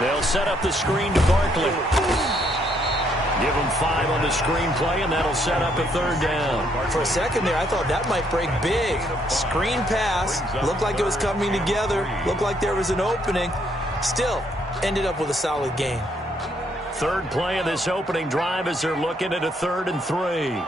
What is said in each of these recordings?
They'll set up the screen to Barkley. Give him 5 on the screenplay, and that'll set up a third down. For a second there, I thought that might break big. Screen pass. Looked like it was coming together. Looked like there was an opening. Still, ended up with a solid gain. Third play of this opening drive as they're looking at a 3rd and 3.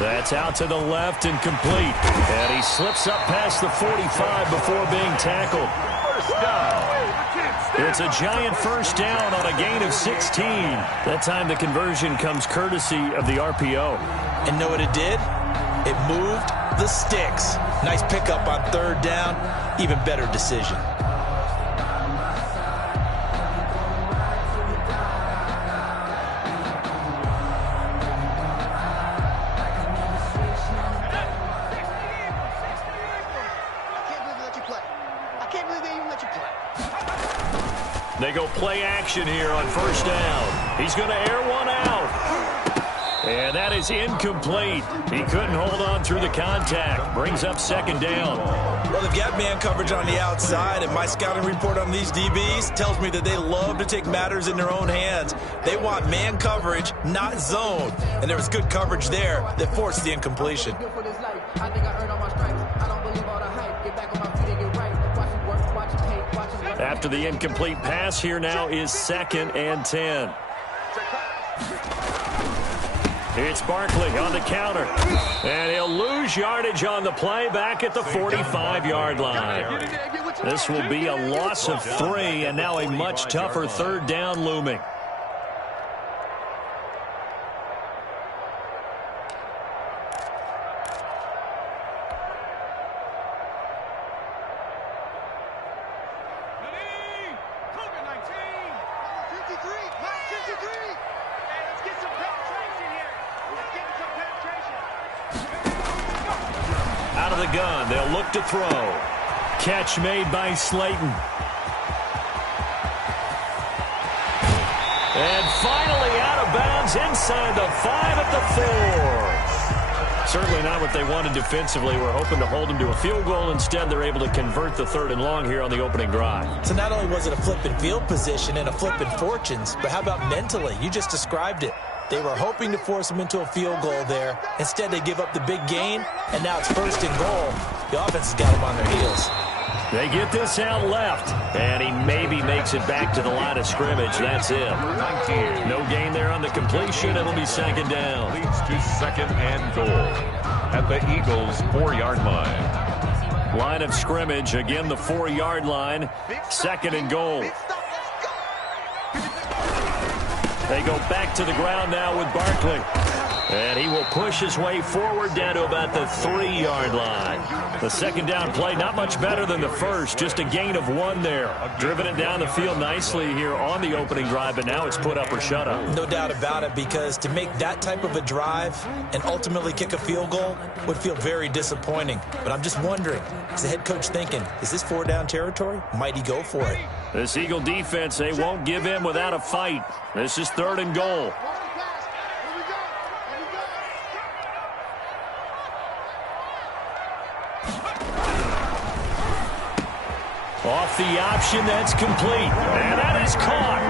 That's out to the left and complete. And he slips up past the 45 before being tackled. It's a giant first down on a gain of 16. That time the conversion comes courtesy of the RPO. And know what it did? It moved the sticks. Nice pickup on 3rd down. Even better decision. They go play action here on 1st down. He's going to air one out. And that is incomplete. He couldn't hold on through the contact. Brings up 2nd down. Well, they've got man coverage on the outside, and my scouting report on these DBs tells me that they love to take matters in their own hands. They want man coverage, not zone. And there was good coverage there that forced the incompletion. After the incomplete pass, here now is 2nd and 10. It's Barkley on the counter. And he'll lose yardage on the play back at the 45-yard line. This will be a loss of 3, and now a much tougher 3rd down looming. Out of the gun, they'll look to throw. Catch made by Slayton. And finally out of bounds inside the 5 at the 4. Certainly not what they wanted defensively. We're hoping to hold them to a field goal. Instead, they're able to convert the 3rd and long here on the opening drive. So not only was it a flipping field position and a flipping fortunes, but how about mentally? You just described it. They were hoping to force them into a field goal there. Instead, they give up the big gain, and now it's 1st and goal. The offense has got them on their heels. They get this out left, and he maybe makes it back to the line of scrimmage. That's it. 19. No gain there on the completion. It'll be 2nd down. Leads to 2nd and goal at the Eagles' 4-yard line. Line of scrimmage, again the 4-yard line. 2nd and goal. They go back to the ground now with Barkley. And he will push his way forward down to about the 3-yard line. The 2nd down play, not much better than the first. Just a gain of 1 there. Driven it down the field nicely here on the opening drive, but now it's put up or shut up. No doubt about it, because to make that type of a drive and ultimately kick a field goal would feel very disappointing. But I'm just wondering, is the head coach thinking, is this 4-down territory? Might he go for it? This Eagle defense, they won't give in without a fight. This is 3rd and goal. Off the option, that's complete. And that is caught.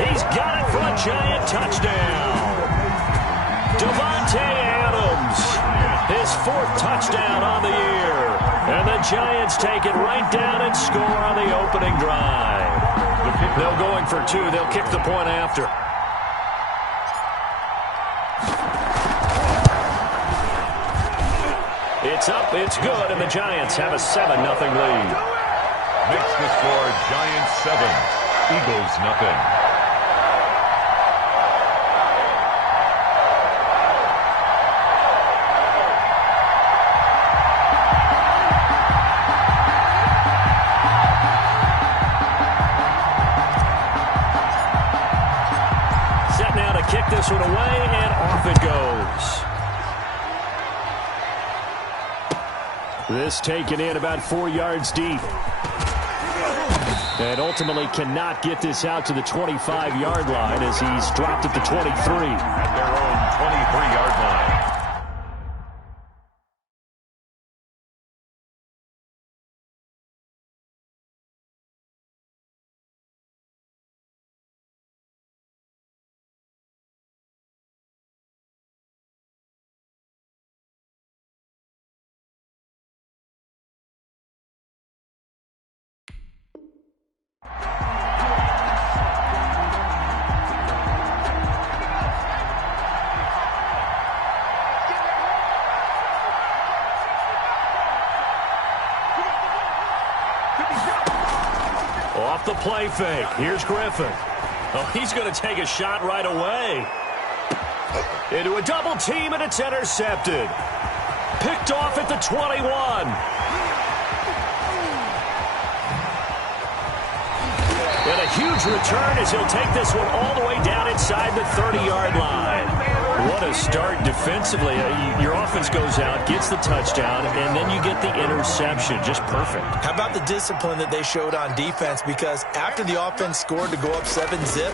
He's got it for a giant touchdown. Davante Adams, his 4th touchdown on the year. And the Giants take it right down and score on the opening drive. They're going for 2. They'll kick the point after. It's up, it's good, and the Giants have a 7-0 lead. Makes the score Giants 7, Eagles nothing. Set now to kick this one away, and off it goes. This taken in about 4 yards deep. And ultimately cannot get this out to the 25-yard line as he's dropped at the 23. At their own 23-yard line. Off the play fake. Here's Griffin. Oh, he's going to take a shot right away. Into a double team, and it's intercepted. Picked off at the 21. And a huge return as he'll take this one all the way down inside the 30-yard line. What a start defensively. Your offense goes out, gets the touchdown, and then you get the interception. Just perfect. How about the discipline that they showed on defense? Because after the offense scored to go up 7-zip,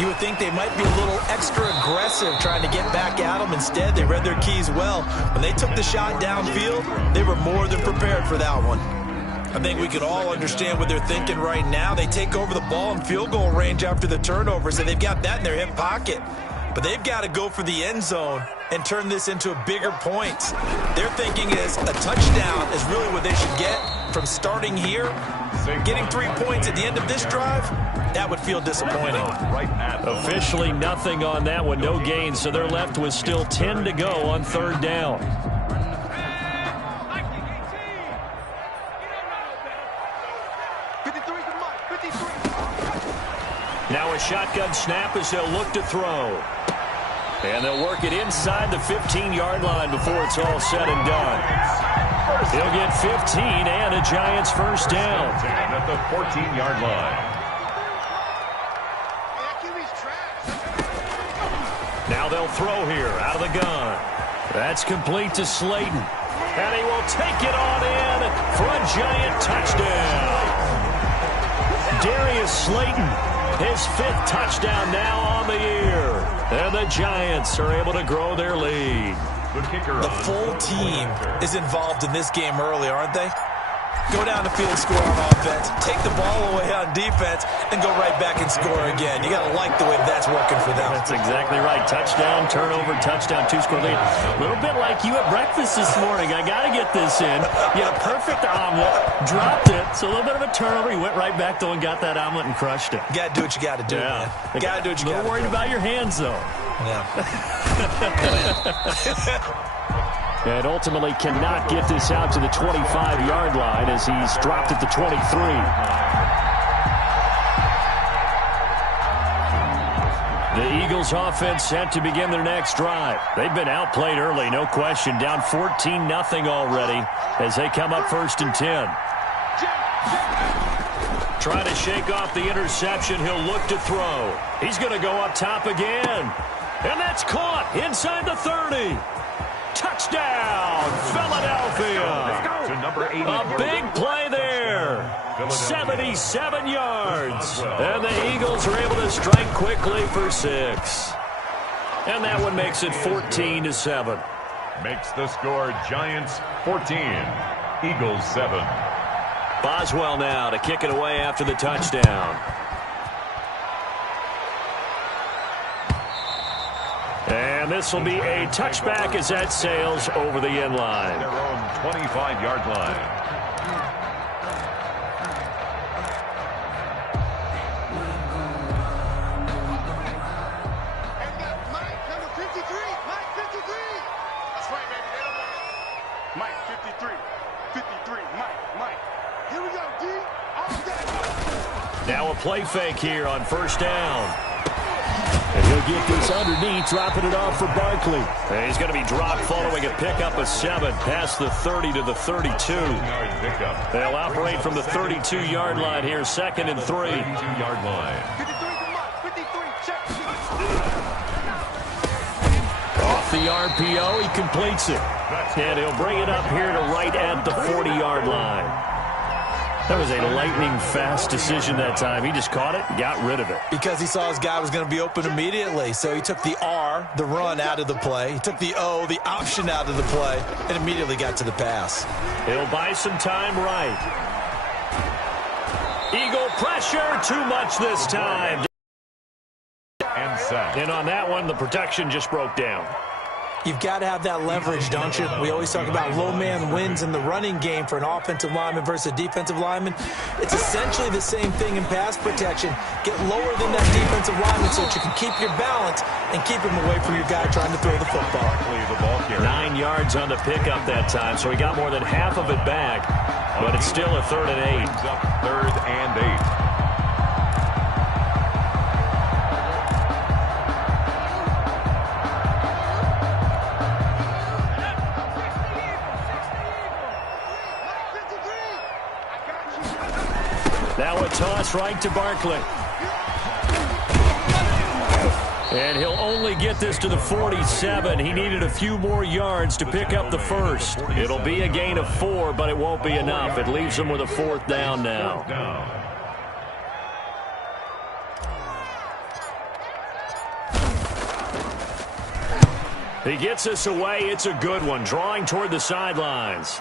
you would think they might be a little extra aggressive trying to get back at them. Instead, they read their keys well. When they took the shot downfield, they were more than prepared for that one. I think we can all understand what they're thinking right now. They take over the ball in field goal range after the turnover, so they've got that in their hip pocket. But they've got to go for the end zone and turn this into a bigger point. Their thinking is a touchdown is really what they should get from starting here. Getting 3 points at the end of this drive, that would feel disappointing. Officially nothing on that one, no gain, so they're left with still 10 to go on third down. Now a shotgun snap as they'll look to throw. And they'll work it inside the 15-yard line before it's all said and done. He'll get 15 and a Giants first down. At the 14-yard line. Now they'll throw here out of the gun. That's complete to Slayton. And he will take it on in for a Giant touchdown. Darius Slayton, his 5th touchdown now on the year. And the Giants are able to grow their lead. The full team is involved in this game early, aren't they? Go down the field, score on offense, take the ball away on defense, and go right back and score again. You got to like the way that's working for them. That's exactly right. Touchdown, turnover, touchdown, 2-score lead. A little bit like you at breakfast this morning. I got to get this in. You had a perfect omelet, dropped it, so a little bit of a turnover. You went right back, though, and got that omelet and crushed it. You got to do what you got to do, man. You got to do what you got to do. A little worried about your hands, though. Yeah. And ultimately cannot get this out to the 25-yard line as he's dropped at the 23. The Eagles offense set to begin their next drive. They've been outplayed early, no question. Down 14-0 already as they come up 1st and 10. Trying to shake off the interception. He'll look to throw. He's going to go up top again. And that's caught inside the 30. Touchdown, Philadelphia. To number 80. A big play there. 77 yards. And the Eagles are able to strike quickly for 6. And that one makes it 14-7. Makes the score Giants 14, Eagles 7. Boswell now to kick it away after the touchdown. And this will be a touchback as that sails over the end line. Their own 25-yard line. Mike, number 53. Mike, 53. That's right, baby. Mike, 53. 53. Mike. Here we go, D. All day. Now a play fake here on 1st down. And he'll get this underneath, dropping it off for Barkley. And he's going to be dropped following a pickup of 7 past the 30 to the 32. They'll operate from the 32-yard line here, 2nd and 3. 32-yard line. 53 to Mike. 53. Check. Off the RPO, he completes it. And he'll bring it up here to right at the 40-yard line. That was a lightning-fast decision that time. He just caught it and got rid of it. Because he saw his guy was going to be open immediately. So he took the R, the run, out of the play. He took the O, the option, out of the play, and immediately got to the pass. He'll buy some time right. Eagle pressure, too much this time. And on that one, the protection just broke down. You've got to have that leverage, don't you? We always talk about low man wins in the running game for an offensive lineman versus a defensive lineman. It's essentially the same thing in pass protection. Get lower than that defensive lineman so that you can keep your balance and keep him away from your guy trying to throw the football. 9 yards on the pickup that time, so he got more than half of it back, but it's still a 3rd and 8. Third and 8. Now a toss right to Barkley. And he'll only get this to the 47. He needed a few more yards to pick up the first. It'll be a gain of 4, but it won't be enough. It leaves him with a 4th down now. He gets us away. It's a good one. Drawing toward the sidelines.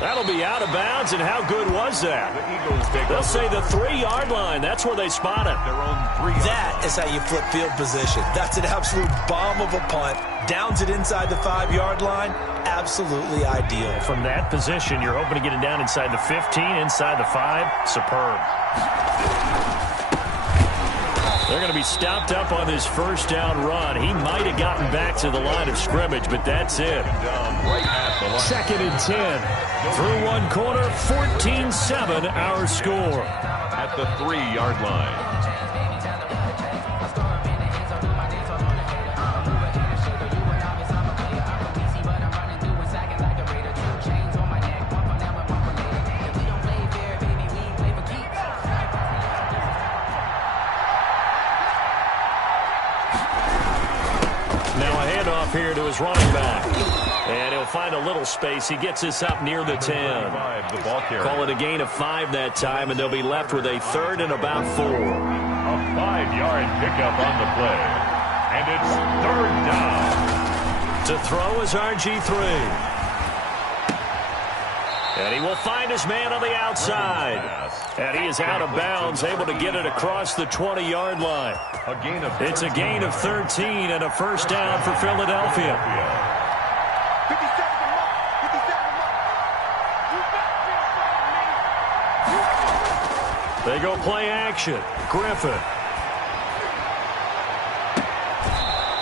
That'll be out of bounds, and how good was that? They'll say the 3-yard line. That's where they spot it. That is how you flip field position. That's an absolute bomb of a punt. Downs it inside the 5-yard line. Absolutely ideal. From that position, you're hoping to get it down inside the 15, inside the 5. Superb. They're going to be stopped up on this first down run. He might have gotten back to the line of scrimmage, but that's it. 2nd and 10. Through one quarter, 14-7 our score. At the 3-yard line. Here to his running back. And he'll find a little space. He gets us up near the 10. Call it a gain of 5 that time, and they'll be left with a 3rd and about 4. A 5-yard pickup on the play. And it's 3rd down. To throw is RG3. And he will find his man on the outside. And he is out of bounds, able to get it across the 20-yard line. It's a gain of 13 and a first down for Philadelphia. They go play action. Griffin.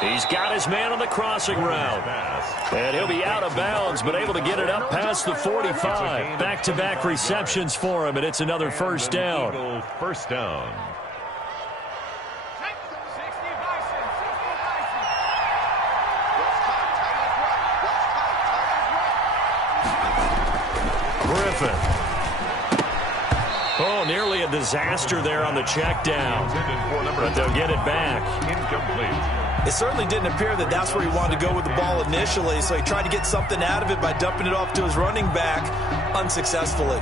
He's got his man on the crossing route. And he'll be out of bounds, but able to get it up past the 45. Back-to-back receptions for him, and it's another first down. First down. Griffin. Oh, nearly a disaster there on the check down. But they'll get it back. Incomplete. It certainly didn't appear that that's where he wanted to go with the ball initially, so he tried to get something out of it by dumping it off to his running back unsuccessfully.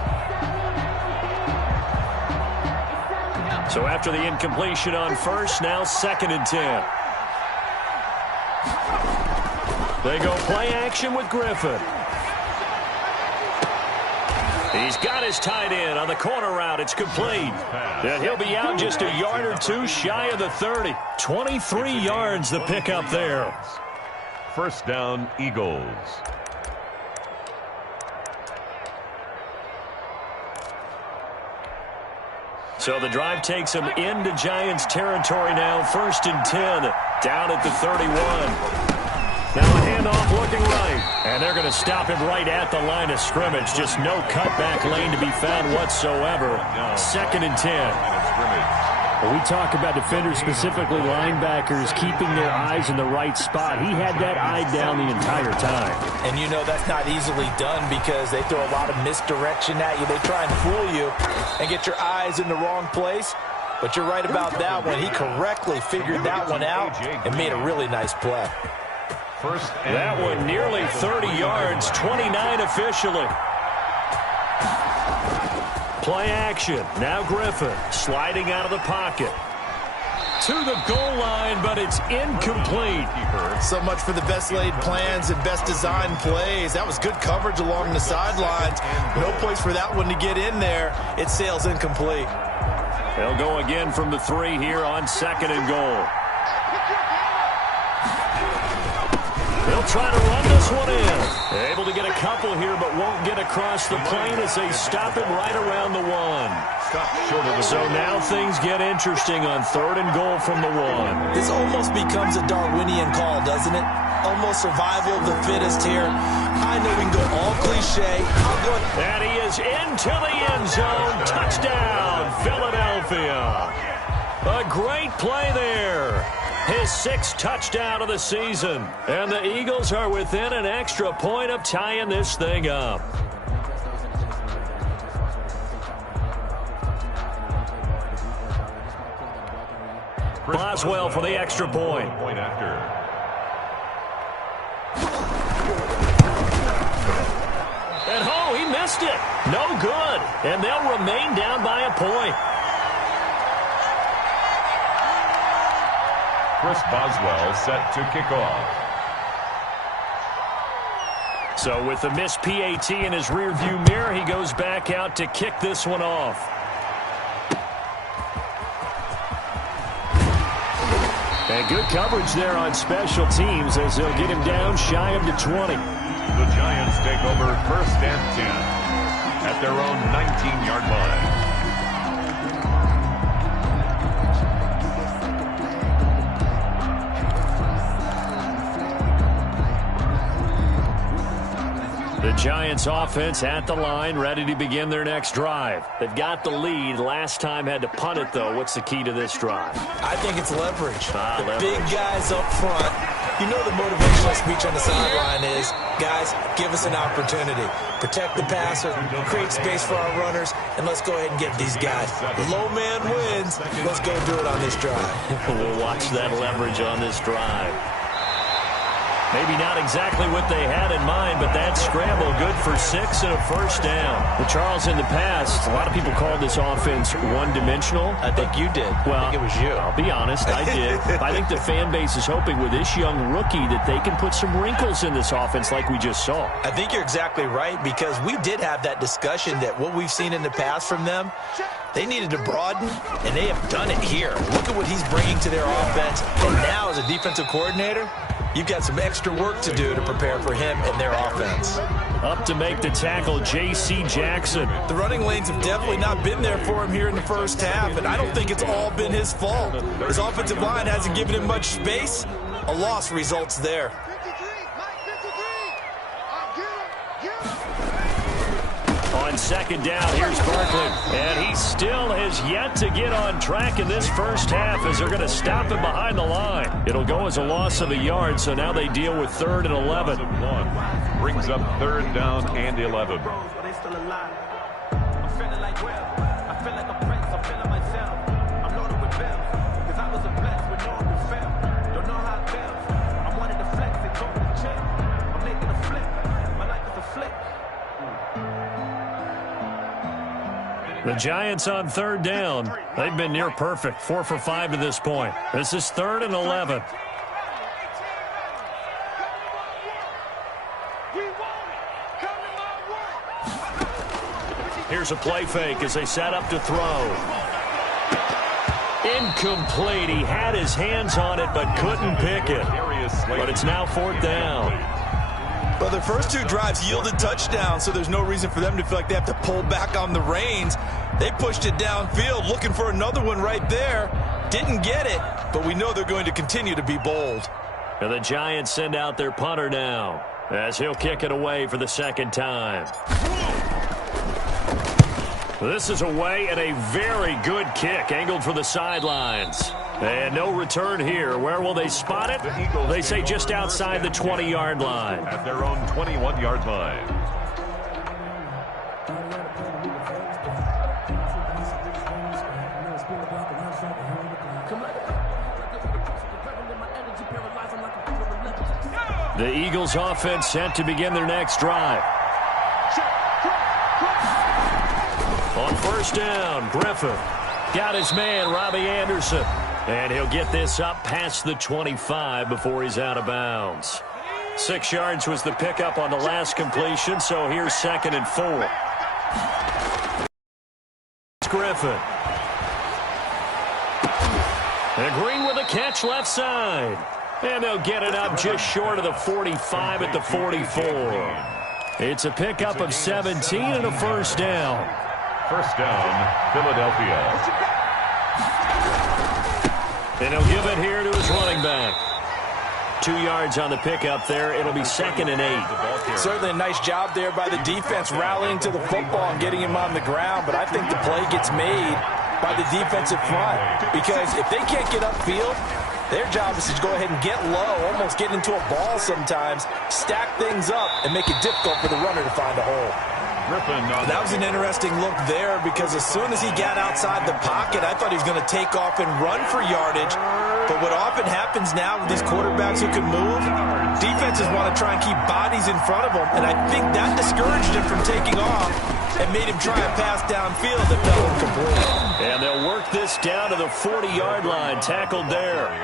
So after the incompletion on first, now 2nd and 10. They go play action with Griffin. He's got his tight end on the corner route. It's complete. And he'll be out just a yard or two shy of the 30. 23 yards the pickup there. First down, Eagles. So the drive takes him into Giants territory now. 1st and 10, down at the 31. Now a handoff looking right. And they're going to stop him right at the line of scrimmage. Just no cutback lane to be found whatsoever. 2nd and 10. When we talk about defenders, specifically linebackers, keeping their eyes in the right spot, he had that eye down the entire time. And you know that's not easily done because they throw a lot of misdirection at you. They try and fool you and get your eyes in the wrong place. But you're right about that one. He correctly figured that one out and made a really nice play. First and that one nearly 30 yards, 29 officially. Play action. Now Griffin sliding out of the pocket. To the goal line, but it's incomplete. So much for the best laid plans and best designed plays. That was good coverage along the sidelines. No place for that one to get in there. It sails incomplete. They'll go again from the 3 here on 2nd and goal. They'll try to run this one in. Able to get a couple here, but won't get across the plane as they stop it right around the 1. So now things get interesting on 3rd and goal from the 1. This almost becomes a Darwinian call, doesn't it? Almost survival of the fittest here. I know we can go all cliche. And he is into the end zone. Touchdown, Philadelphia. A great play there. His 6th touchdown of the season. And the Eagles are within an extra point of tying this thing up. Boswell for the extra point. And he missed it. No good. And they'll remain down by a point. Chris Boswell set to kick off. So with the missed PAT in his rearview mirror, he goes back out to kick this one off. And good coverage there on special teams as they'll get him down shy of the 20. The Giants take over 1st and 10 at their own 19-yard line. The Giants offense at the line, ready to begin their next drive. They've got the lead. Last time had to punt it, though. What's the key to this drive? I think it's leverage. Leverage. Big guys up front. You know the motivational speech on the sideline is, guys, give us an opportunity. Protect the passer, create space for our runners, and let's go ahead and get these guys. Low man wins. Let's go do it on this drive. We'll watch that leverage on this drive. Maybe not exactly what they had in mind, but that scramble good for 6 and a first down. Well, Charles, in the past, a lot of people called this offense one-dimensional. I think you did. Well, I think it was you. I'll be honest, I did. I think the fan base is hoping with this young rookie that they can put some wrinkles in this offense like we just saw. I think you're exactly right, because we did have that discussion that what we've seen in the past from them, they needed to broaden, and they have done it here. Look at what he's bringing to their offense. And now, as a defensive coordinator, you've got some extra work to do to prepare for him and their offense. Up to make the tackle, J.C. Jackson. The running lanes have definitely not been there for him here in the first half, and I don't think it's all been his fault. His offensive line hasn't given him much space. A loss results there. On 2nd down, here's Barkley. And he still has yet to get on track in this first half as they're going to stop him behind the line. It'll go as a loss of a yard, so now they deal with 3rd and 11. Brings up 3rd down and 11. The Giants on 3rd down. They've been near perfect, 4 for 5 to this point. This is 3rd and 11. Here's a play fake as they set up to throw. Incomplete. He had his hands on it but couldn't pick it. But it's now 4th down. Well, their first 2 drives yielded touchdowns, so there's no reason for them to feel like they have to pull back on the reins. They pushed it downfield, looking for another one right there. Didn't get it, but we know they're going to continue to be bold. And the Giants send out their punter now as he'll kick it away for the 2nd time. This is away and a very good kick, angled for the sidelines. And no return here. Where will they spot it? They say just outside the 20-yard line. At their own 21-yard line. The Eagles offense set to begin their next drive. On first down, Griffin got his man, Robbie Anderson. And he'll get this up past the 25 before he's out of bounds. 6 yards was the pickup on the last completion, so here's 2nd and 4. Griffin. And Green with a catch left side. And they'll get it up just short of the 45 at the 44. It's a pickup of 17 and a first down. First down, Philadelphia. And he'll give it here to his running back. 2 yards on the pickup there. It'll be 2nd and 8. Certainly a nice job there by the defense rallying to the football and getting him on the ground, but I think the play gets made by the defensive front because if they can't get upfield, their job is to go ahead and get low, almost get into a ball sometimes, stack things up, and make it difficult for the runner to find a hole. That was an interesting look there because as soon as he got outside the pocket, I thought he was going to take off and run for yardage. But what often happens now with these quarterbacks who can move, defenses want to try and keep bodies in front of them, and I think that discouraged him from taking off and made him try a pass downfield that fell incomplete. And they'll work this down to the 40-yard line, tackled there.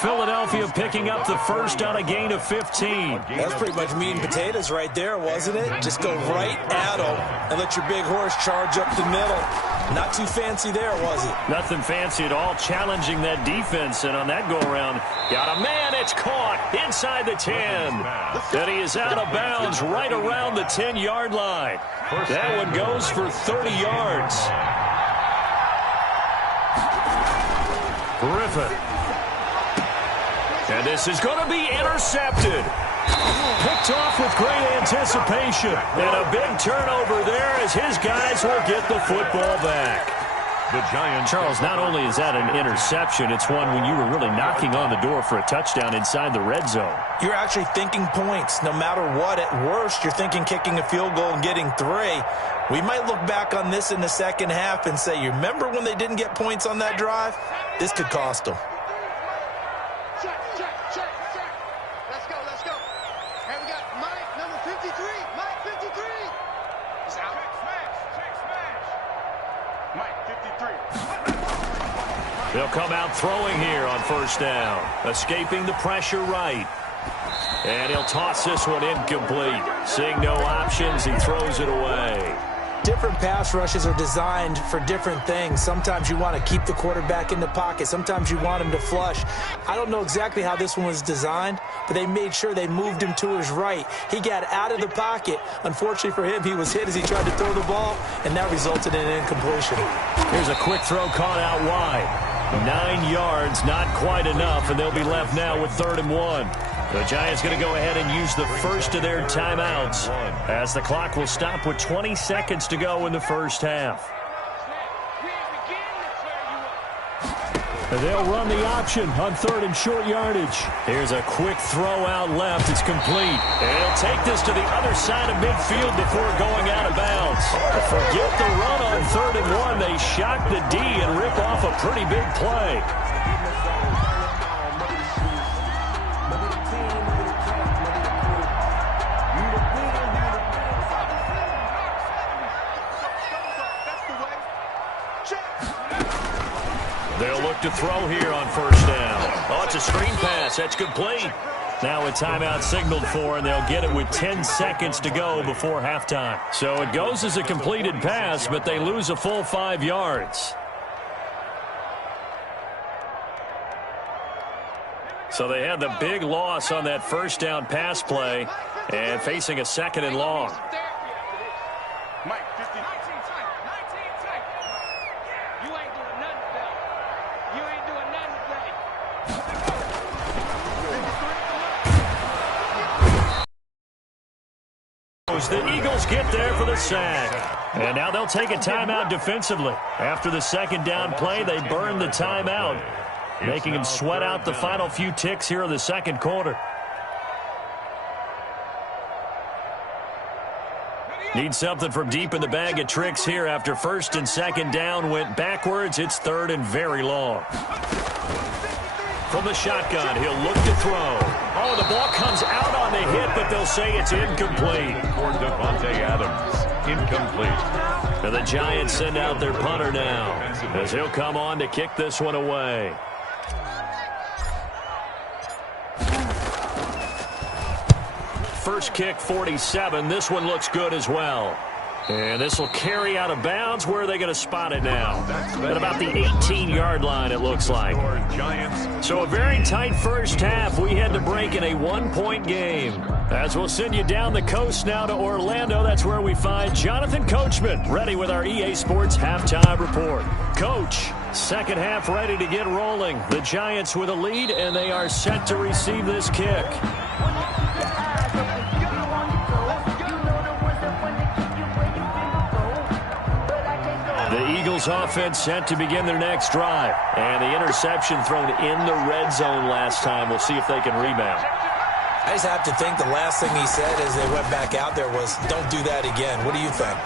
Philadelphia picking up the first on a gain of 15. That's pretty much meat and potatoes right there, wasn't it? Just go right at them and let your big horse charge up the middle. Not too fancy there, was it? Nothing fancy at all, challenging that defense. And on that go-around, got a man, it's caught inside the 10. And he is out of bounds right around the 10-yard line. That one goes for 30 yards. Griffin. And this is going to be intercepted. Picked off with great anticipation. And a big turnover there as his guys will get the football back. The Giants. Charles, not only is that an interception, it's one when you were really knocking on the door for a touchdown inside the red zone. You're actually thinking points. No matter what, at worst, you're thinking kicking a field goal and getting 3. We might look back on this in the second half and say, you remember when they didn't get points on that drive? This could cost them. They'll come out throwing here on first down. Escaping the pressure right. And he'll toss this one incomplete. Seeing no options, he throws it away. Different pass rushes are designed for different things. Sometimes you want to keep the quarterback in the pocket. Sometimes you want him to flush. I don't know exactly how this one was designed, but they made sure they moved him to his right. He got out of the pocket. Unfortunately for him, he was hit as he tried to throw the ball, and that resulted in an incompletion. Here's a quick throw caught out wide. 9 yards, not quite enough, and they'll be left now with 3rd and 1. The Giants going to go ahead and use the first of their timeouts as the clock will stop with 20 seconds to go in the first half. They'll run the option on 3rd and short yardage. Here's a quick throw out left. It's complete. And he'll take this to the other side of midfield before going out of bounds. Forget the run on 3rd and 1. They shock the D and rip off a pretty big play. They'll look to throw here on first down. Oh, it's a screen pass. That's complete. Now a timeout signaled for, and they'll get it with 10 seconds to go before halftime. So it goes as a completed pass, but they lose a full 5 yards. So they had the big loss on that first down pass play and facing a 2nd and long. The Eagles get there for the sack. And now they'll take a timeout defensively. After the 2nd down play, they burn the timeout, making them sweat out the final few ticks here in the 2nd quarter. Need something from deep in the bag of tricks here after 1st and 2nd down went backwards. It's 3rd and very long. From the shotgun, he'll look to throw. Oh, the ball comes out on the hit, but they'll say it's incomplete. For Davante Adams, incomplete. And the Giants send out their punter now, as he'll come on to kick this one away. First kick, 47. This one looks good as well. And this will carry out of bounds. Where are they going to spot it now? At about the 18-yard line, it looks like. So a very tight first half. We head to break in a one-point game. As we'll send you down the coast now to Orlando, that's where we find Jonathan Coachman, ready with our EA Sports halftime report. Coach, second half ready to get rolling. The Giants with a lead, and they are set to receive this kick. The Eagles offense set to begin their next drive. And the interception thrown in the red zone last time. We'll see if they can rebound. I just have to think the last thing he said as they went back out there was, don't do that again. What do you think?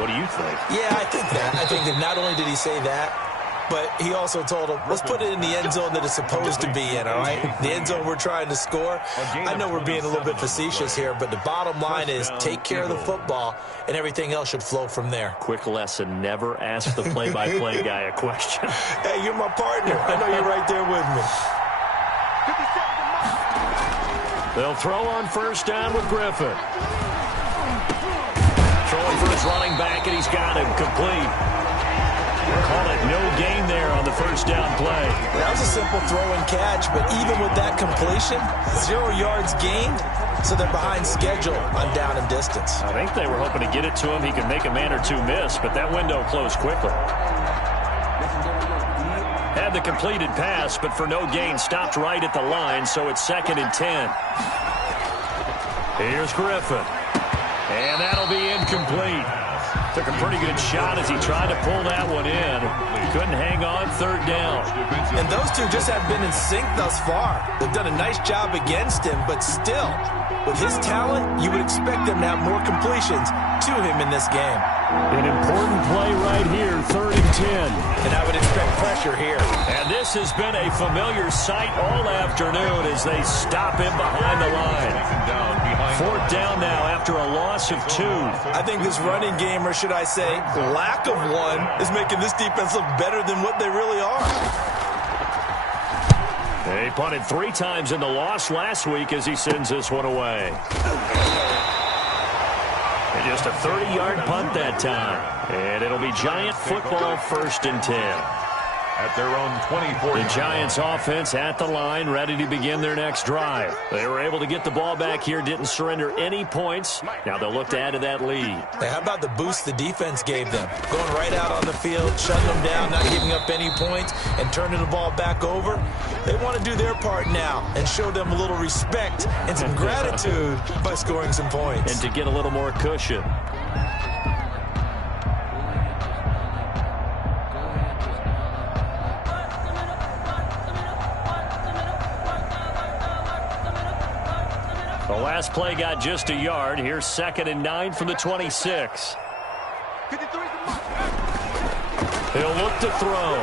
What do you think? Yeah, I think that. I think that not only did he say that, but he also told him, let's put it in the end zone that it's supposed to be in, all right? The end zone we're trying to score. I know we're being a little bit facetious here, but the bottom line is take care of the football, and everything else should flow from there. Quick lesson, never ask the play-by-play guy a question. Hey, you're my partner. I know you're right there with me. They'll throw on first down with Griffin. Throwing for his running back, and he's got him complete. Call it no gain there on the first down play. That was a simple throw and catch, but even with that completion, 0 yards gained, so they're behind schedule on down and distance. I think they were hoping to get it to him. He could make a man or two miss, but that window closed quickly. Had the completed pass, but for no gain, stopped right at the line, so it's 2nd and 10. Here's Griffin. And that'll be incomplete. Took a pretty good shot as he tried to pull that one in. Couldn't hang on, third down. And those two just have been in sync thus far. They've done a nice job against him, but still, with his talent, you would expect them to have more completions to him in this game. An important play right here, 3rd and 10. And I would expect pressure here. And this has been a familiar sight all afternoon as they stop him behind the line. 4th down now after a loss of 2. I think this running game, or should I say lack of one, is making this defense look better than what they really are. They punted 3 times in the loss last week as he sends this one away. And just a 30-yard punt that time. And it'll be Giant football, 1st and 10. At their own 24. The Giants offense at the line, ready to begin their next drive. They were able to get the ball back here, didn't surrender any points. Now they'll look to add to that lead. Hey, how about the boost the defense gave them? Going right out on the field, shutting them down, not giving up any points, and turning the ball back over. They want to do their part now and show them a little respect and some gratitude by scoring some points. And to get a little more cushion. The last play got just a yard. Here's 2nd and 9 from the 26. He'll look to throw.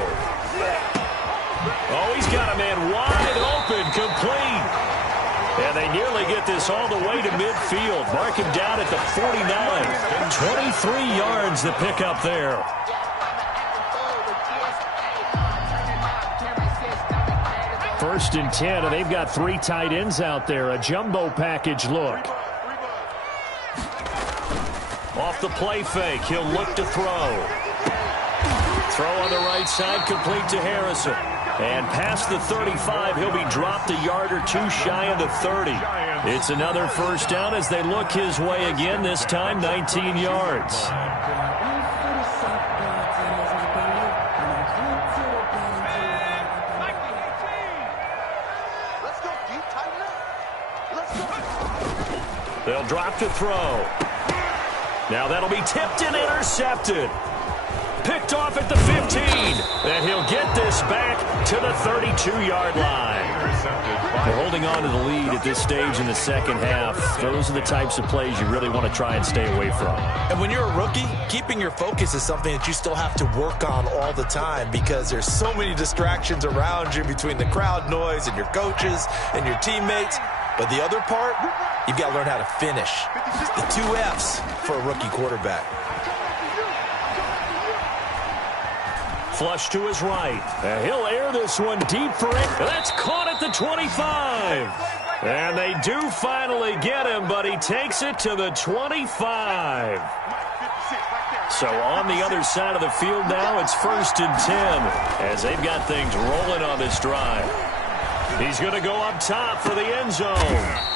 Oh, he's got a man wide open, complete. And they nearly get this all the way to midfield. Mark him down at the 49. 23 yards the pickup there. First and 10, and they've got 3 tight ends out there. A jumbo package look. Off the play fake, he'll look to throw. Throw on the right side, complete to Harrison. And past the 35, he'll be dropped a yard or 2 shy of the 30. It's another first down as they look his way again, this time 19 yards. They'll drop to throw. Now that'll be tipped and intercepted. picked off at the 15. And he'll get this back to the 32-yard line. We're holding on to the lead at this stage in the second half. Those are the types of plays you really want to try and stay away from. And when you're a rookie, keeping your focus is something that you still have to work on all the time because there's so many distractions around you between the crowd noise and your coaches and your teammates. But the other part, you've got to learn how to finish. The 2 F's for a rookie quarterback. Flush to his right. And he'll air this one deep for it. That's caught at the 25. And they do finally get him, but he takes it to the 25. So on the other side of the field now, it's 1st and 10 as they've got things rolling on this drive. He's going to go up top for the end zone.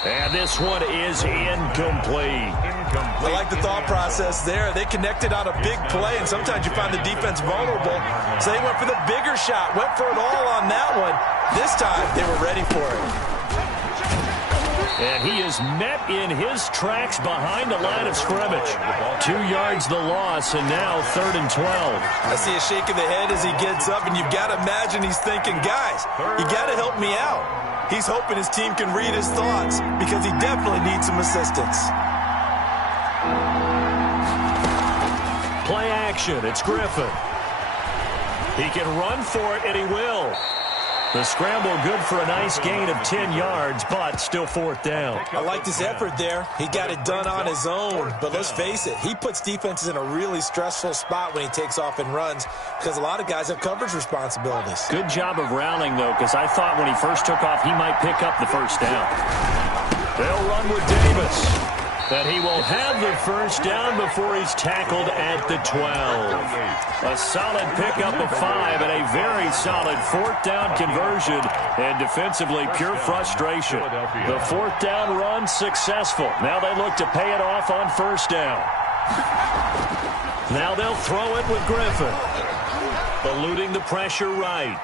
And this one is incomplete. I like the thought process there. They connected on a big play, and sometimes you find the defense vulnerable. So they went for the bigger shot, went for it all on that one. This time, they were ready for it. And he is met in his tracks behind the line of scrimmage. 2 yards the loss, and now 3rd and 12. I see a shake of the head as he gets up, and you've got to imagine he's thinking, guys, you got to help me out. He's hoping his team can read his thoughts because he definitely needs some assistance. Play action. It's Griffin. He can run for it, and he will. The scramble good for a nice gain of 10 yards, but still 4th down. I liked his effort there. He got it done on his own. But let's face it, he puts defenses in a really stressful spot when he takes off and runs because a lot of guys have coverage responsibilities. Good job of rounding, though, because I thought when he first took off, he might pick up the 1st down. They'll run with Davis. That he will have the 1st down before he's tackled at the 12. A solid pickup of 5 and a very solid 4th down conversion. And defensively, pure frustration. The 4th down run successful. Now they look to pay it off on 1st down. Now they'll throw it with Griffin. Eluding the pressure right.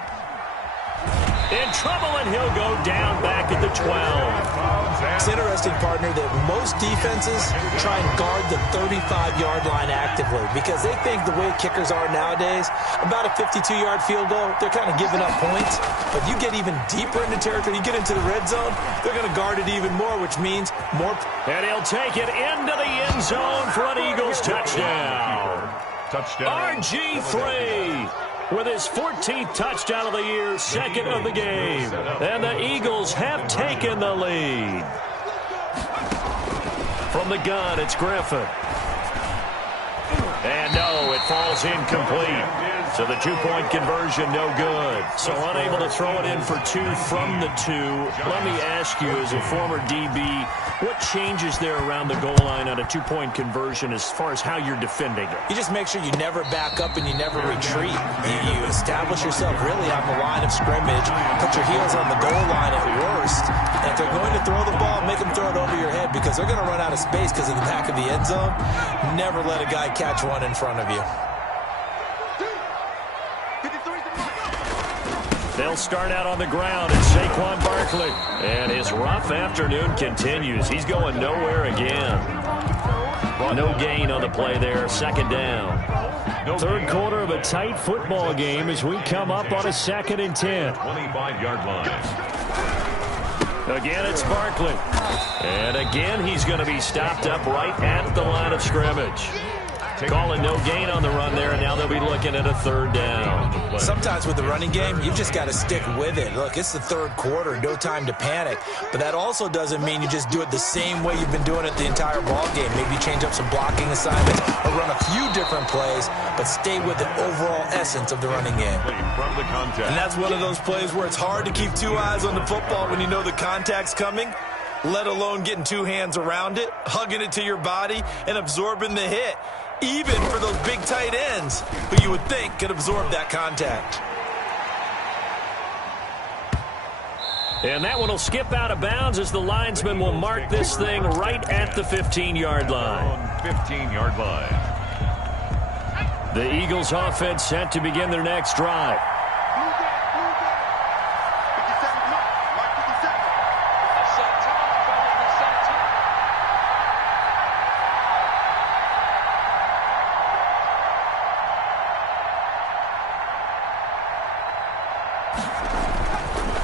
In trouble, and he'll go down back at the 12. It's interesting, partner, that most defenses try and guard the 35-yard line actively because they think the way kickers are nowadays, about a 52-yard field goal, they're kind of giving up points. But you get even deeper into territory, you get into the red zone, they're going to guard it even more, which means more. And he'll take it into the end zone for an Eagles touchdown. RG3. With his 14th touchdown of the year, 2nd of the game. And the Eagles have taken the lead. From the gun, it's Griffin. And no, it falls incomplete. So the 2-point conversion, no good. So unable to throw it in for 2 from the 2. Let me ask you, as a former DB, what changes there around the goal line on a 2-point conversion as far as how you're defending it? You just make sure you never back up and you never retreat. You establish yourself really on the line of scrimmage, put your heels on the goal line at worst. And if they're going to throw the ball, make them throw it over your head because they're going to run out of space because of the back of the end zone. Never let a guy catch one in front of you. They'll start out on the ground. It's Saquon Barkley. And his rough afternoon continues. He's going nowhere again. No gain on the play there. 2nd down. 3rd quarter of a tight football game as we come up on a 2nd and 10. 25-yard line. Again, it's Barkley. And again, he's going to be stopped up right at the line of scrimmage. Calling no gain on the run there, and now they'll be looking at a 3rd down. Sometimes with the running game, you've just got to stick with it. Look, it's the 3rd quarter, no time to panic. But that also doesn't mean you just do it the same way you've been doing it the entire ball game. Maybe change up some blocking assignments or run a few different plays, but stay with the overall essence of the running game. And that's one of those plays where it's hard to keep 2 eyes on the football when you know the contact's coming, let alone getting 2 hands around it, hugging it to your body, and absorbing the hit. Even for those big tight ends who you would think could absorb that contact. And that one will skip out of bounds as the linesman will mark this thing right at the 15-yard line. 15-yard line. The Eagles offense set to begin their next drive.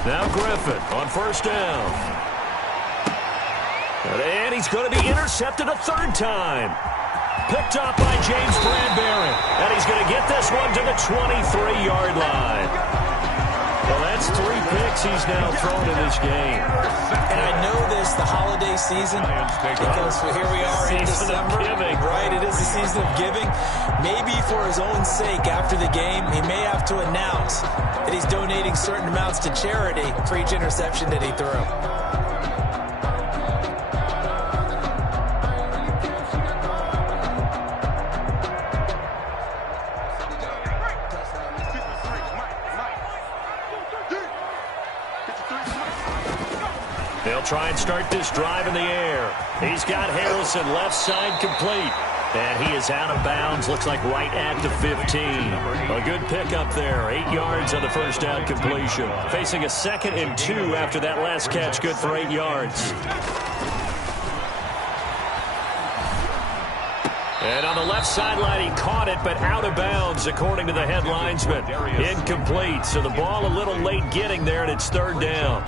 Now Griffin on first down. And he's going to be intercepted a third time. Picked up by James Bradbury. And he's going to get this one to the 23-yard line. Well, that's 3 picks he's now thrown in this game. And I know this, the holiday season, because here we are in December. Right, it is the season of giving. Maybe for his own sake, after the game, he may have to announce that he's donating certain amounts to charity for each interception that he threw. They'll try and start this drive in the air. He's got Harrison left side complete. And he is out of bounds, looks like right at the 15. A good pickup there, 8 yards on the first down completion. Facing a 2nd and 2 after that last catch, good for 8 yards. And on the left sideline, he caught it, but out of bounds, according to the head linesman. Incomplete, so the ball a little late getting there, and it's 3rd down.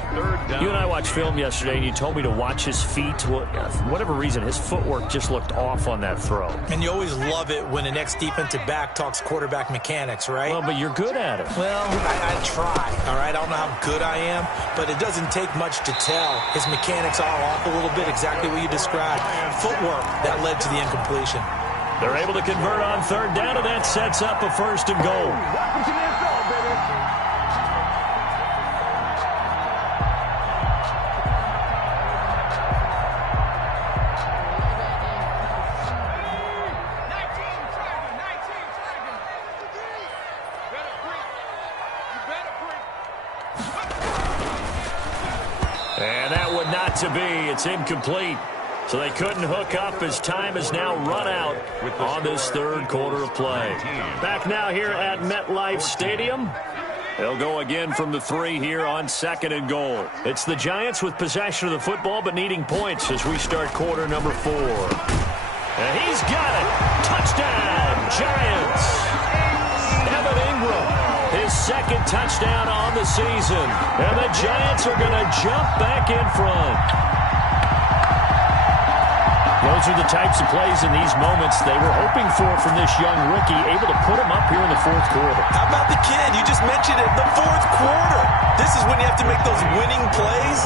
You and I watched film yesterday, and you told me to watch his feet. For whatever reason, his footwork just looked off on that throw. And you always love it when the next defensive back talks quarterback mechanics, right? Well, but you're good at it. Well, I try, all right? I don't know how good I am, but it doesn't take much to tell. His mechanics are off a little bit, exactly what you described. Footwork that led to the incompletion. They're able to convert on 3rd down, and that sets up a 1st and goal. And that would not to be. It's incomplete. So they couldn't hook up as time has now run out on this 3rd quarter of play. Back now here at MetLife Stadium. They'll go again from the 3 here on 2nd and goal. It's the Giants with possession of the football but needing points as we start quarter number 4. And he's got it. Touchdown, Giants. Evan Ingram, his 2nd touchdown on the season. And the Giants are going to jump back in front. Those are the types of plays in these moments they were hoping for from this young rookie, able to put him up here in the 4th quarter. How about the kid? You just mentioned it, the 4th quarter. This is when you have to make those winning plays.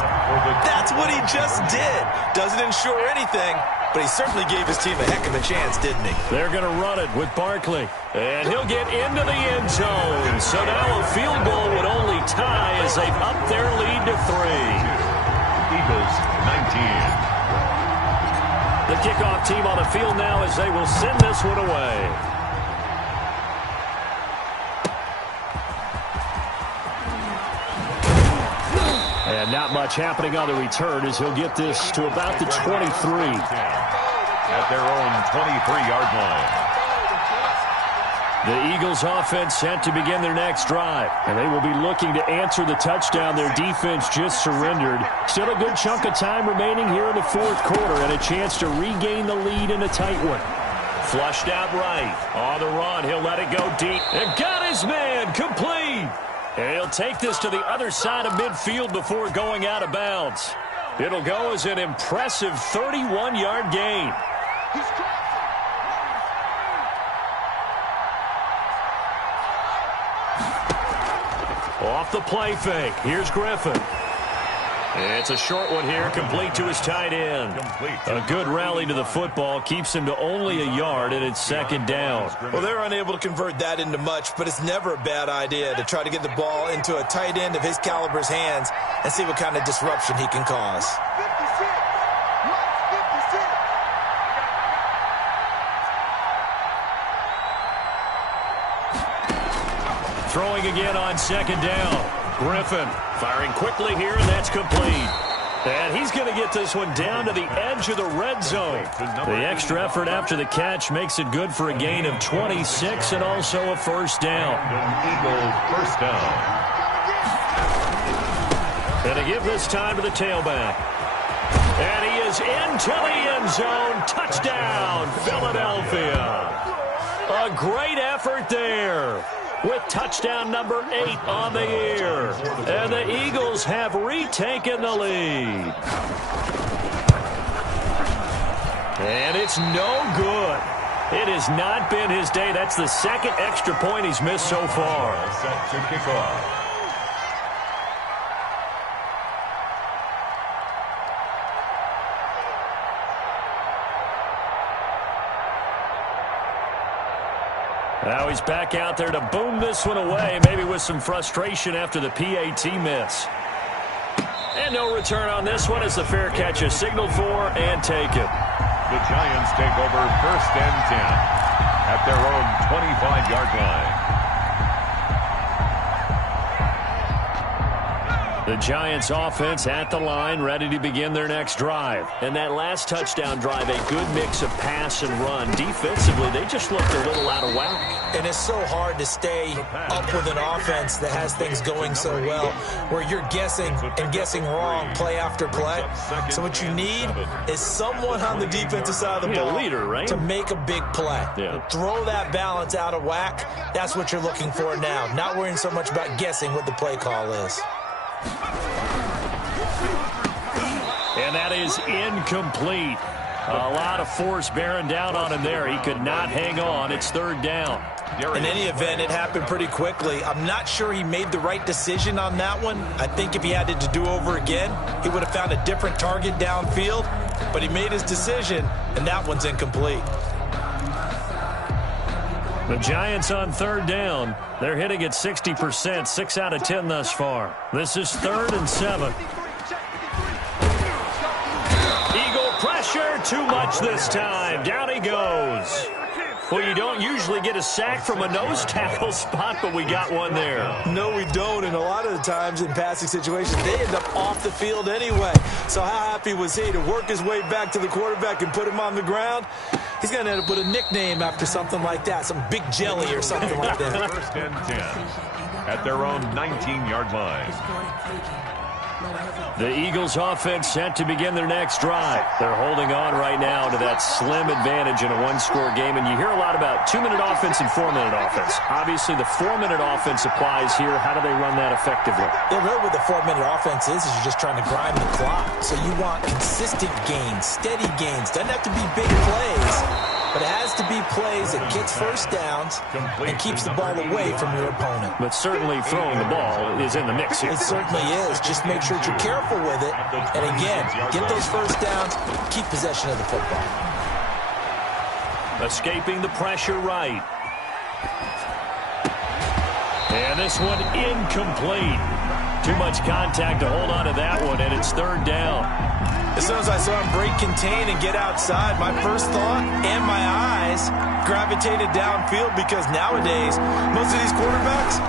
That's what he just did. Doesn't ensure anything, but he certainly gave his team a heck of a chance, didn't he? They're going to run it with Barkley, and he'll get into the end zone. So now a field goal would only tie as they've upped their lead to 3. Eagles 19. The kickoff team on the field now as they will send this one away. And not much happening on the return as he'll get this to about the 23. At their own 23-yard line. The Eagles offense set to begin their next drive. And they will be looking to answer the touchdown their defense just surrendered. Still a good chunk of time remaining here in the 4th quarter and a chance to regain the lead in a tight one. Flushed out right. On the run, he'll let it go deep. And got his man complete. And he'll take this to the other side of midfield before going out of bounds. It'll go as an impressive 31-yard gain. Off the play fake. Here's Griffin. It's a short one here, complete to his tight end. A good rally to the football keeps him to only a yard, and it's 2nd down. Well, they're unable to convert that into much, but it's never a bad idea to try to get the ball into a tight end of his caliber's hands and see what kind of disruption he can cause. Throwing again on 2nd down. Griffin firing quickly here, and that's complete. And he's going to get this one down to the edge of the red zone. The extra effort after the catch makes it good for a gain of 26 and also a 1st down. Eagle 1st down. And to give this time to the tailback. And he is into the end zone. Touchdown, Philadelphia. A great effort there. with touchdown number 8 on the year. And the Eagles have retaken the lead. And it's no good. It has not been his day. That's the second extra point he's missed so far. Set to kick off. Now he's back out there to boom this one away, maybe with some frustration after the PAT miss. And no return on this one as the fair catch is signaled for and taken. The Giants take over 1st and 10 at their own 25-yard line. The Giants offense at the line, ready to begin their next drive. And that last touchdown drive, a good mix of pass and run. Defensively, they just looked a little out of whack. And it's so hard to stay up with an offense that has things going so well, where you're guessing and guessing wrong play after play. So what you need is someone on the defensive side of the ball leader, right? to make a big play. Yeah. Throw that balance out of whack. That's what you're looking for now. Not worrying so much about guessing what the play call is. And that is incomplete. A lot of force bearing down on him there. He could not hang on. It's 3rd down. In any event, it happened pretty quickly. I'm not sure he made the right decision on that one. I think if he had it to do over again, he would have found a different target downfield. But he made his decision, and that one's incomplete. The Giants on 3rd down. They're hitting at 60%, 6 out of 10 thus far. This is 3rd and 7. Eagle pressure, too much this time. Down he goes. Well, you don't usually get a sack from a nose tackle spot, but we got one there. No, we don't, and a lot of the times in passing situations, they end up off the field anyway. So how happy was he to work his way back to the quarterback and put him on the ground? He's going to end up with a nickname after something like that, some Big Jelly or something like that. 1st and 10 at their own 19-yard line. The Eagles offense set to begin their next drive. They're holding on right now to that slim advantage in a one-score game. And you hear a lot about 2-minute offense and 4-minute offense. Obviously, the 4-minute offense applies here. How do they run that effectively? Yeah, really what the 4-minute offense is you're just trying to grind the clock. So you want consistent gains, steady gains. Doesn't have to be big plays, but it has to be plays that gets first downs and keeps the ball away from your opponent. But certainly throwing the ball is in the mix here. It certainly is. Just make sure that you're careful with it. And again, get those first downs, keep possession of the football. Escaping the pressure right. And this one incomplete. Too much contact to hold on to that one, and it's 3rd down. As soon as I saw him break contain and get outside, my first thought and my eyes gravitated downfield, because nowadays, most of these quarterbacks,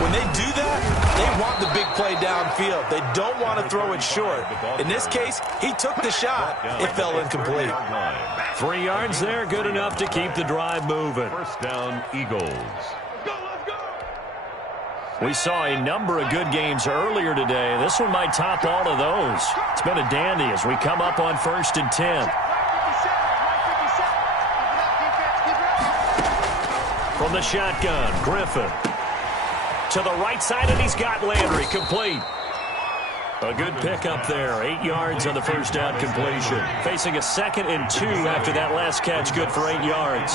when they do that, they want the big play downfield. They don't want to throw it short. In this case, he took the shot. It fell incomplete. 3 yards there, good enough to keep the drive moving. 1st down, Eagles. We saw a number of good games earlier today. This one might top all of those. It's been a dandy as we come up on 1st and 10. From the shotgun, Griffin. To the right side, and he's got Landry complete. A good pickup there. 8 yards on the first down completion. Facing a 2nd and 2 after that last catch. Good for 8 yards.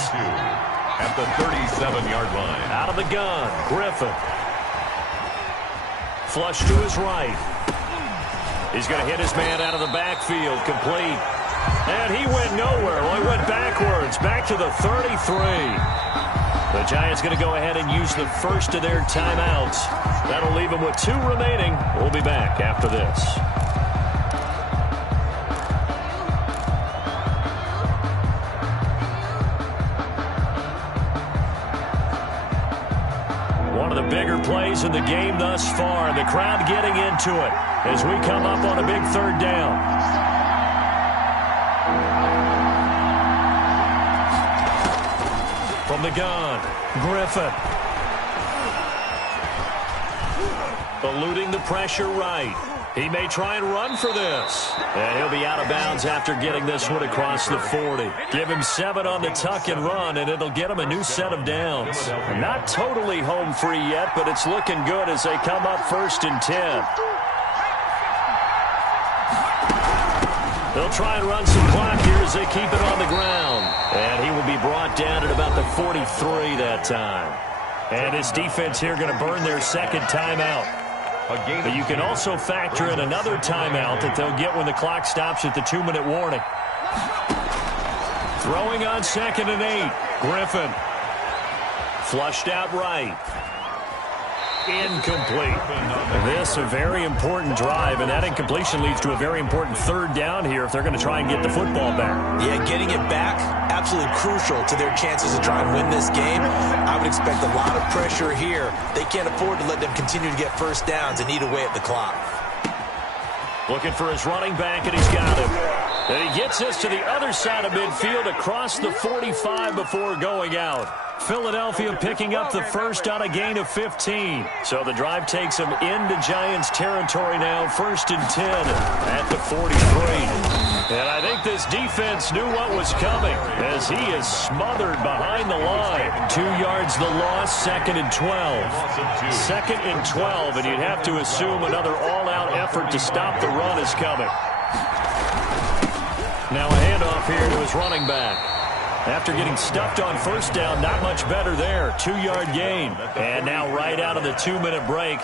At the 37-yard line. Out of the gun, Griffin. Flush to his right. He's going to hit his man out of the backfield. Complete. And he went nowhere. Well, he went backwards. Back to the 33. The Giants going to go ahead and use the first of their timeouts. That'll leave them with 2 remaining. We'll be back after this. One of the bigger plays in the game thus far. The crowd getting into it as we come up on a big 3rd down. From the gun, Griffin. Eluding the pressure right. He may try and run for this. And he'll be out of bounds after getting this one across the 40. Give him 7 on the tuck and run, and it'll get him a new set of downs. Not totally home free yet, but it's looking good as they come up 1st and 10. They'll try and run some clock here as they keep it on the ground. And he will be brought down at about the 43 that time. And his defense here going to burn their second timeout. But you can also factor in another timeout that they'll get when the clock stops at the 2-minute warning. Throwing on 2nd and 8. Griffin. Flushed out right. Incomplete. This a very important drive, and that incompletion leads to a very important 3rd down here if they're going to try and get the football back. Yeah, getting it back, absolutely crucial to their chances to try and win this game. I would expect a lot of pressure here. They can't afford to let them continue to get first downs and eat away at the clock. Looking for his running back, and he's got him. And he gets this to the other side of midfield across the 45 before going out. Philadelphia picking up the first on a gain of 15. So the drive takes them into Giants territory now, 1st and 10 at the 43. And I think this defense knew what was coming as he is smothered behind the line. 2 yards the loss, 2nd and 12. 2nd and 12, and you'd have to assume another all-out effort to stop the run is coming. Now a handoff here to his running back. After getting stuffed on 1st down, not much better there. 2-yard gain. And now right out of the 2-minute break,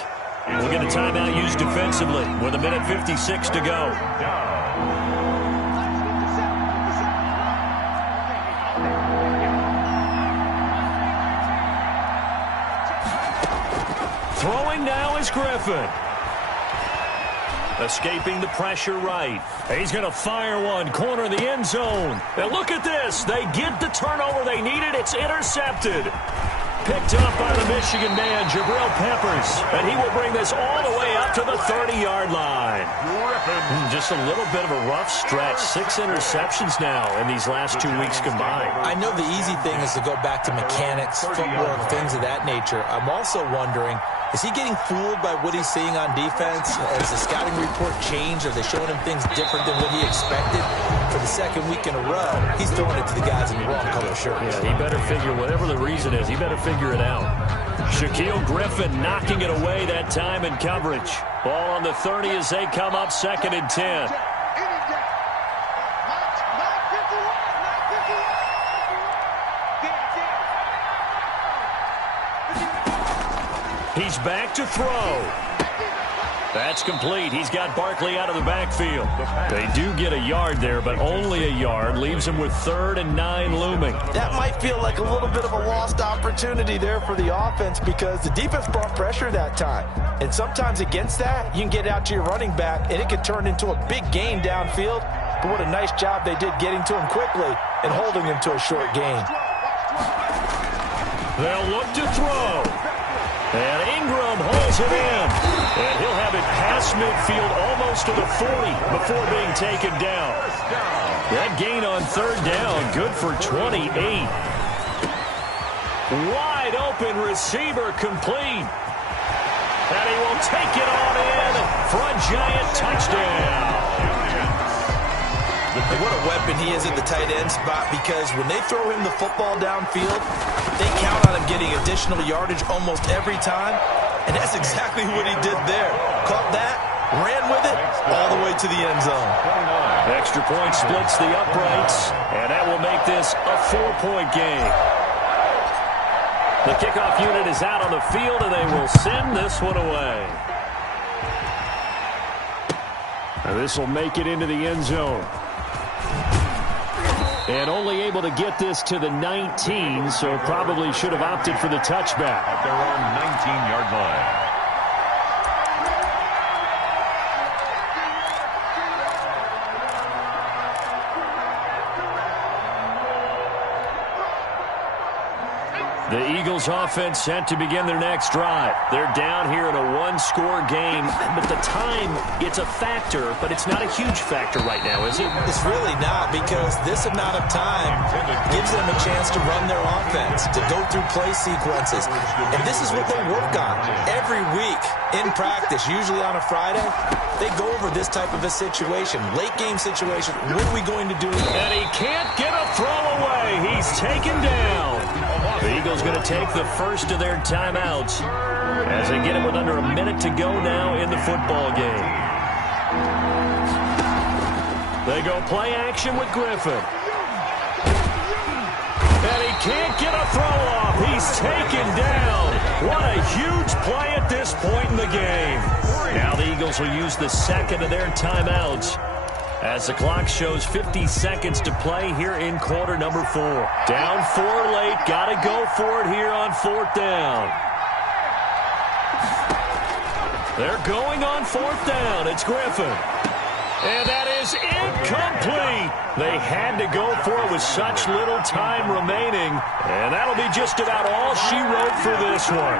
we'll get a timeout used defensively with 1:56 to go. Throwing now is Griffin. Escaping the pressure right. He's going to fire one. Corner of the end zone. And look at this. They get the turnover they needed. It's intercepted. Picked up by the Michigan man, Jabril Peppers. And he will bring this all the way up to the 30-yard line. Just a little bit of a rough stretch. 6 interceptions now in these last 2 weeks combined. I know the easy thing is to go back to mechanics, footwork, things of that nature. I'm also wondering, is he getting fooled by what he's seeing on defense? Has the scouting report changed? Are they showing him things different than what he expected? For the 2nd week in a row, he's throwing it to the guys in the wrong color shirts. Yeah, he better figure, whatever the reason is, he better figure it out. Shaquille Griffin knocking it away that time in coverage. Ball on the 30 as they come up 2nd and 10. He's back to throw. That's complete. He's got Barkley out of the backfield. They do get a yard there, but only a yard. Leaves him with 3rd and 9 looming. That might feel like a little bit of a lost opportunity there for the offense because the defense brought pressure that time. And sometimes against that, you can get out to your running back, and it can turn into a big gain downfield. But what a nice job they did getting to him quickly and holding him to a short gain. They'll look to throw. And Ingram holds it in. And he'll have it past midfield almost to the 40 before being taken down. That gain on 3rd down, good for 28. Wide open receiver complete. And he will take it on in for a Giant touchdown. What a weapon he is at the tight end spot because when they throw him the football downfield, they count on him getting additional yardage almost every time, and that's exactly what he did there. Caught that, ran with it, all the way to the end zone. Extra point splits the uprights, and that will make this a 4-point game. The kickoff unit is out on the field, and they will send this one away. This will make it into the end zone. And only able to get this to the 19, so probably should have opted for the touchback. At their own 19-yard line. The Eagles offense set to begin their next drive. They're down here in a one-score game, but the time, it's a factor, but it's not a huge factor right now, is it? It's really not, because this amount of time gives them a chance to run their offense, to go through play sequences. And this is what they work on every week in practice, usually on a Friday. They go over this type of a situation, late game situation. What are we going to do? And he can't get a throw away. He's taken down. The Eagles going to take the first of their timeouts as they get it with under a minute to go now in the football game. They go play action with Griffin. And he can't get a throw off. He's taken down. What a huge play at this point in the game. Now the Eagles will use the second of their timeouts as the clock shows 50 seconds to play here in quarter number 4. Down 4 late. Got to go for it here on 4th down. They're going on 4th down. It's Griffin. And that is incomplete. They had to go for it with such little time remaining. And that'll be just about all she wrote for this one.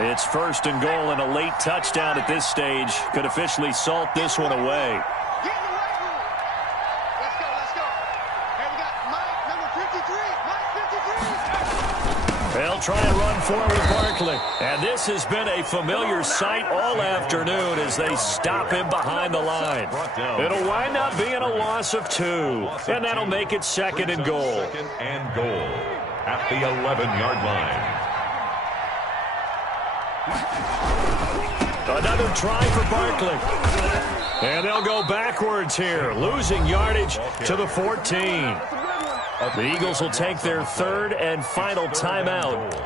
It's 1st and goal, and a late touchdown at this stage could officially salt this one away. Get in the right room. Let's go, let's go. Hey, we got Mike, number 53. Mike 53. They'll try and run forward with Barkley. And this has been a familiar sight all afternoon as they stop him behind the line. It'll wind up being a loss of 2, and that'll make it 2nd and goal. 2nd and goal at the 11-yard line. Another try for Barkley. And they'll go backwards here, losing yardage to the 14. The Eagles will take their 3rd and final timeout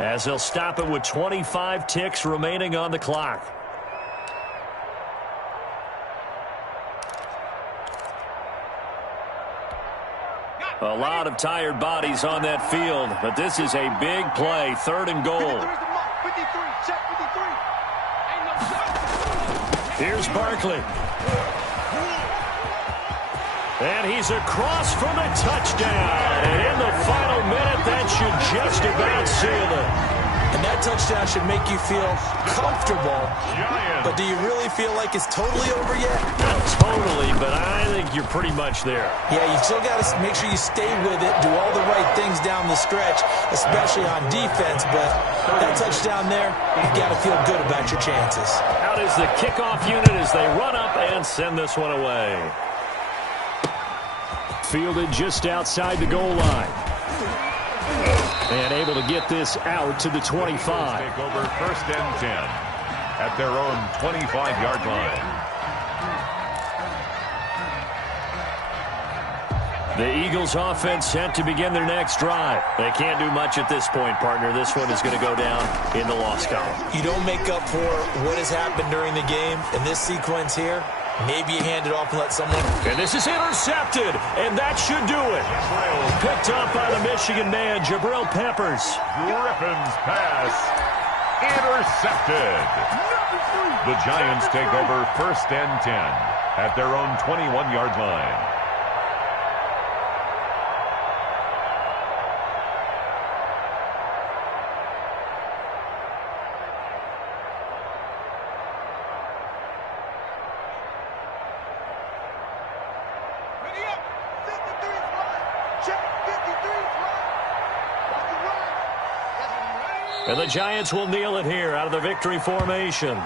as they'll stop it with 25 ticks remaining on the clock. A lot of tired bodies on that field, but this is a big play, 3rd and goal. 53, check 53. Ain't no shot. Here's Barkley. And he's across for the touchdown. And in the final minute, that should just about seal it. And that touchdown should make you feel comfortable. But do you really feel like it's totally over yet? Not totally, but I think you're pretty much there. Yeah, you still got to make sure you stay with it, do all the right things down the stretch, especially on defense. But that touchdown there, you got to feel good about your chances. Out is the kickoff unit as they run up and send this one away. Fielded just outside the goal line. And able to get this out to the 25. Take over 1st and 10 at their own 25-yard line. The Eagles offense set to begin their next drive. They can't do much at this point, partner. This one is going to go down in the loss column. You don't make up for what has happened during the game in this sequence here. Maybe you hand it off and let someone. And this is intercepted, and that should do it. Picked up by the Michigan man, Jabril Peppers. Griffin's pass intercepted. The Giants take over 1st and 10 at their own 21-yard line. And the Giants will kneel it here out of the victory formation.